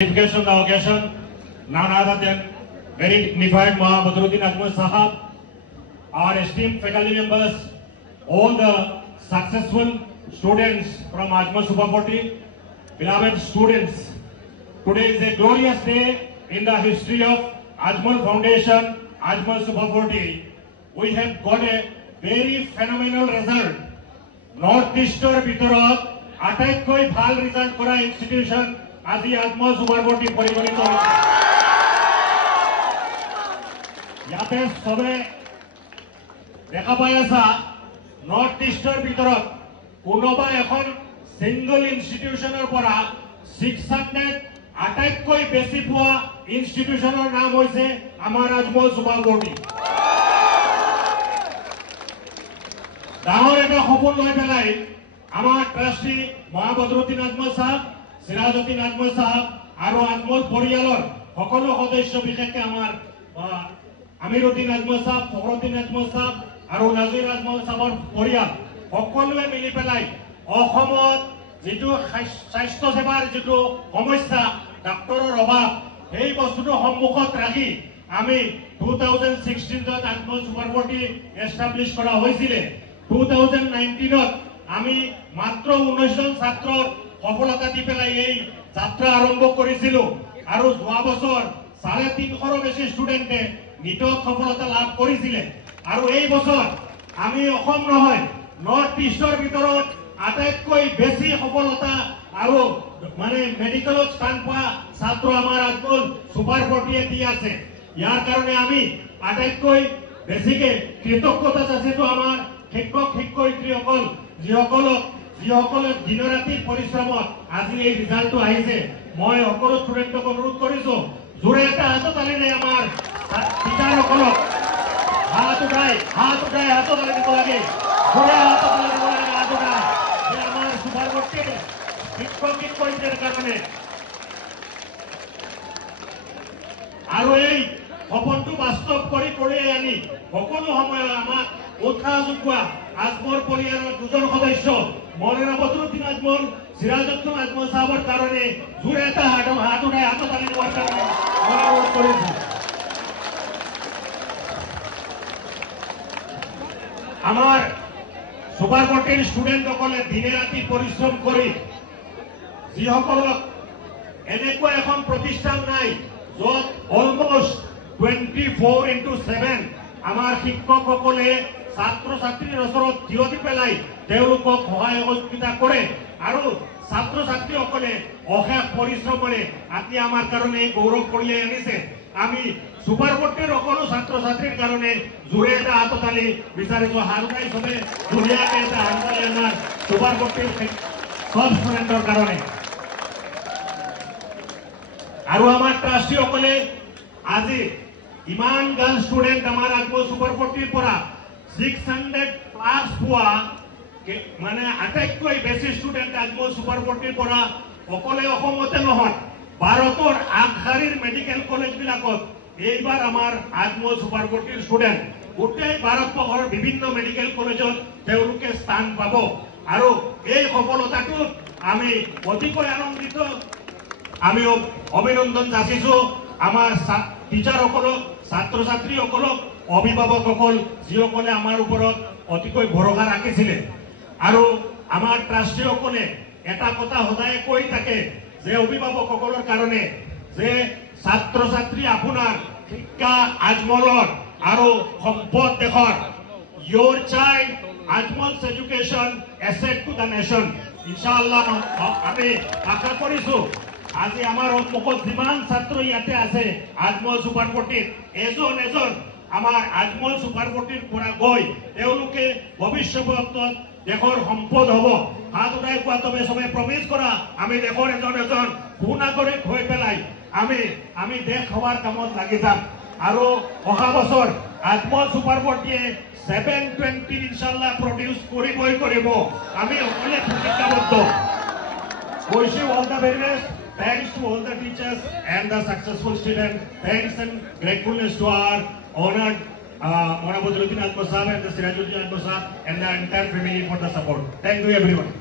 Signification of the occasion, none other than very dignified Maha Badruddin Ajmal Sahab, our esteemed faculty members, all the successful students from Ajmal Super 40, beloved students. Today is a glorious day in the history of Ajmal Foundation, Ajmal Super 40. We have got a very phenomenal result. Northeastern Bitorat, আটাইতকৈ ভাল result কৰা institution আজি Ajmal super 40 পৰিগণিত হৈছে। ইয়াতে সবে দেখা পাই আছা নৰ্থ ইষ্টৰ ভিতৰত কোনোবা এখন সিঙ্গল ইনষ্টিটিউশনৰ পৰা 600 আটাইতকৈ বেছি পোৱা ইনষ্টিটিউশনৰ নাম হৈছে আমাৰ আজমল সুপাৰ 40। ডাঙৰ এটা সপোন লৈ পেলাই আমার ট্রাস্টি মহা বদরুদ্দিন আজমল সাহেব, সিরাজউদ্দিন আজমল সাহেব আর আজমল পরিয়ালর সকলো সদস্য বিশেষকে আমার আমিরউদ্দিন আজমল সাহেব, ফখরুদ্দিন আজমল সাহেব আর নাজির আজমল সাহেবর পরিয়াল সকলোৱে মিলি পেলাই অসমত যেটো স্বাস্থ্য সেৱাৰ যেটো সমস্যা ডাক্তৰৰ অভাৱ এই বস্তুটো সম্মুখত ৰাখি আমি 2016 আজমল সুপাৰ 40 এস্টাবলিশ কৰা হৈছিল। 2019 আমি মাত্ৰ 19 জন ছাত্ৰৰ সফলতা দি পেলাই এই যাত্ৰা আৰম্ভ কৰিছিলো আৰু যোৱা বছৰ 350ৰো বেছি ষ্টুডেণ্টে নিটত সফলতা লাভ কৰিছিল আৰু এই বছৰ আমি অসম নহয় নৰ্থ ইষ্টৰ ভিতৰত আটাইতকৈ বেছি সফলতা আৰু মানে মেডিকেলত স্থান পোৱা ছাত্ৰ আমাৰ আজমল সুপাৰ 40 দি আছে। ইয়াৰ কাৰণে আমি আটাইতকৈ বেছিকে কৃতজ্ঞতা যাচিছো আমাৰ শিক্ষক শিক্ষয়িত্ৰীসকল যিসকলে দিন ৰাতি পৰিশ্ৰমত আজি এই ৰিজাল্টটো আহিছে। মই সকলো ষ্টুডেণ্টক অনুৰোধ কৰিছো জোৰে এটা হাততালিৰে আমাৰ টিচাৰসকলক হাত উঠাই হাততালি দিব লাগে, জোৰে হাততালি দিব লাগে, হাত উঠাই যে আমাৰ সুপাৰ 40 শিক্ষক শিক্ষয়িত্ৰীৰ কাৰণে আৰু এই সপোনটো বাস্তৱ কৰি আনি সকলো সময়ত আমাক উৎসাহ যোগোৱা আজমল পৰিয়ালৰ দুজন সদস্য মৌলানা বদৰুদ্দিন আজমল, সিৰাজউদ্দিন আজমল সাহেবৰ কাৰণে জোৰে এটা হাত উঠাই হাততালি দিয়াৰ কাৰণে অনুৰোধ কৰিছো। আমাৰ সুপাৰ 40 ষ্টুডেণ্টসকলে দিনে ৰাতি পৰিশ্ৰম কৰি যিসকলক এনেকুৱা এখন প্ৰতিষ্ঠান নাই য'ত অলমোষ্ট 24/7 আমাৰ শিক্ষকসকলে ছাত্ৰ ছাত্ৰীৰ ওচৰত থিয় দি পেলাই তেওঁলোকক সহায় সহযোগিতা কৰে আৰু ছাত্ৰ ছাত্ৰীসকলে অশেষ পৰিশ্ৰমেৰে আজি আমাৰ কাৰণে গৌৰৱ কঢ়িয়াই আনিছে। আমি সুপাৰ 40 সকলো ছাত্ৰ ছাত্ৰীৰ কাৰণে জোৰে এটা হাততালি বিচাৰিছো। হাততালি চবে ধুনীয়াকে এটা হাততালি আমাৰ সুপাৰ 40 সব ষ্টুডেণ্টৰ কাৰণে। আৰু আমাৰ ট্ৰাষ্টিসকলে আজি ইমান গাল ষ্টুডেণ্ট আমাৰ আজমল সুপাৰ 40 পৰা 600 প্লাস পোৱা মানে আটাইতকৈ বেছি ষ্টুডেণ্ট আজমল সুপাৰ 40 পৰা অকলে অসমতে নহয় ভাৰতৰ আগশাৰীৰ মেডিকেল কলেজবিলাকত এইবাৰ আমাৰ আজমল সুপাৰ 40 ষ্টুডেণ্ট গোটেই ভাৰতবৰ্ষৰ বিভিন্ন মেডিকেল কলেজত তেওঁলোকে স্থান পাব আৰু এই সফলতাটোত আমি অতিকৈ আনন্দিত। আমি অভিনন্দন যাচিছো আমাৰ টিচাৰসকলক, ছাত্ৰ ছাত্ৰীসকলক, অভিভাৱকসকল যিসকলে আমাৰ ওপৰত অতিকৈ ভৰসা ৰাখিছিলে আৰু আমাৰ ট্ৰাষ্টিসকলে এটা কথা সদায় কৈ থাকে যে অভিভাৱকসকলৰ কাৰণে যে ছাত্ৰ ছাত্ৰী আপোনাৰ শিক্ষা আজমলৰ আৰু সম্পদ দেশৰ। Your child Ajmal's education asset to the nation. ইনশাআল্লাহ আমি আশা কৰিছো আজি আমাৰ সন্মুখত যিমান ছাত্ৰ ইয়াতে আছে আজমল সুপাৰ 40 এজন আমাৰ আজমল সুপাৰ 40 পৰা গৈ তেওঁলোকে ভৱিষ্যতত দেশৰ সম্পদ হ'ব। হাত উঠাই কোৱা তবে সবে প্ৰমিস কৰা আমি দেশৰ এজন সুনাগৰিক হৈ পেলাই আমি দেশ হোৱাৰ কামত লাগি যাম আৰু অহা বছৰ আজমল সুপাৰ 40 720 ইনশাআল্লাহ প্ৰডিউস কৰিব। আমি সকলোৱে প্ৰতিজ্ঞাবদ্ধ। Wish you all the very best. Thanks to all the teachers and the successful students. Thanks and gratefulness to our honored Maulana Badruddin Ajmal Sahab and the Sirajuddin Ajmal Sahab and the entire family for the support. Thank you everyone.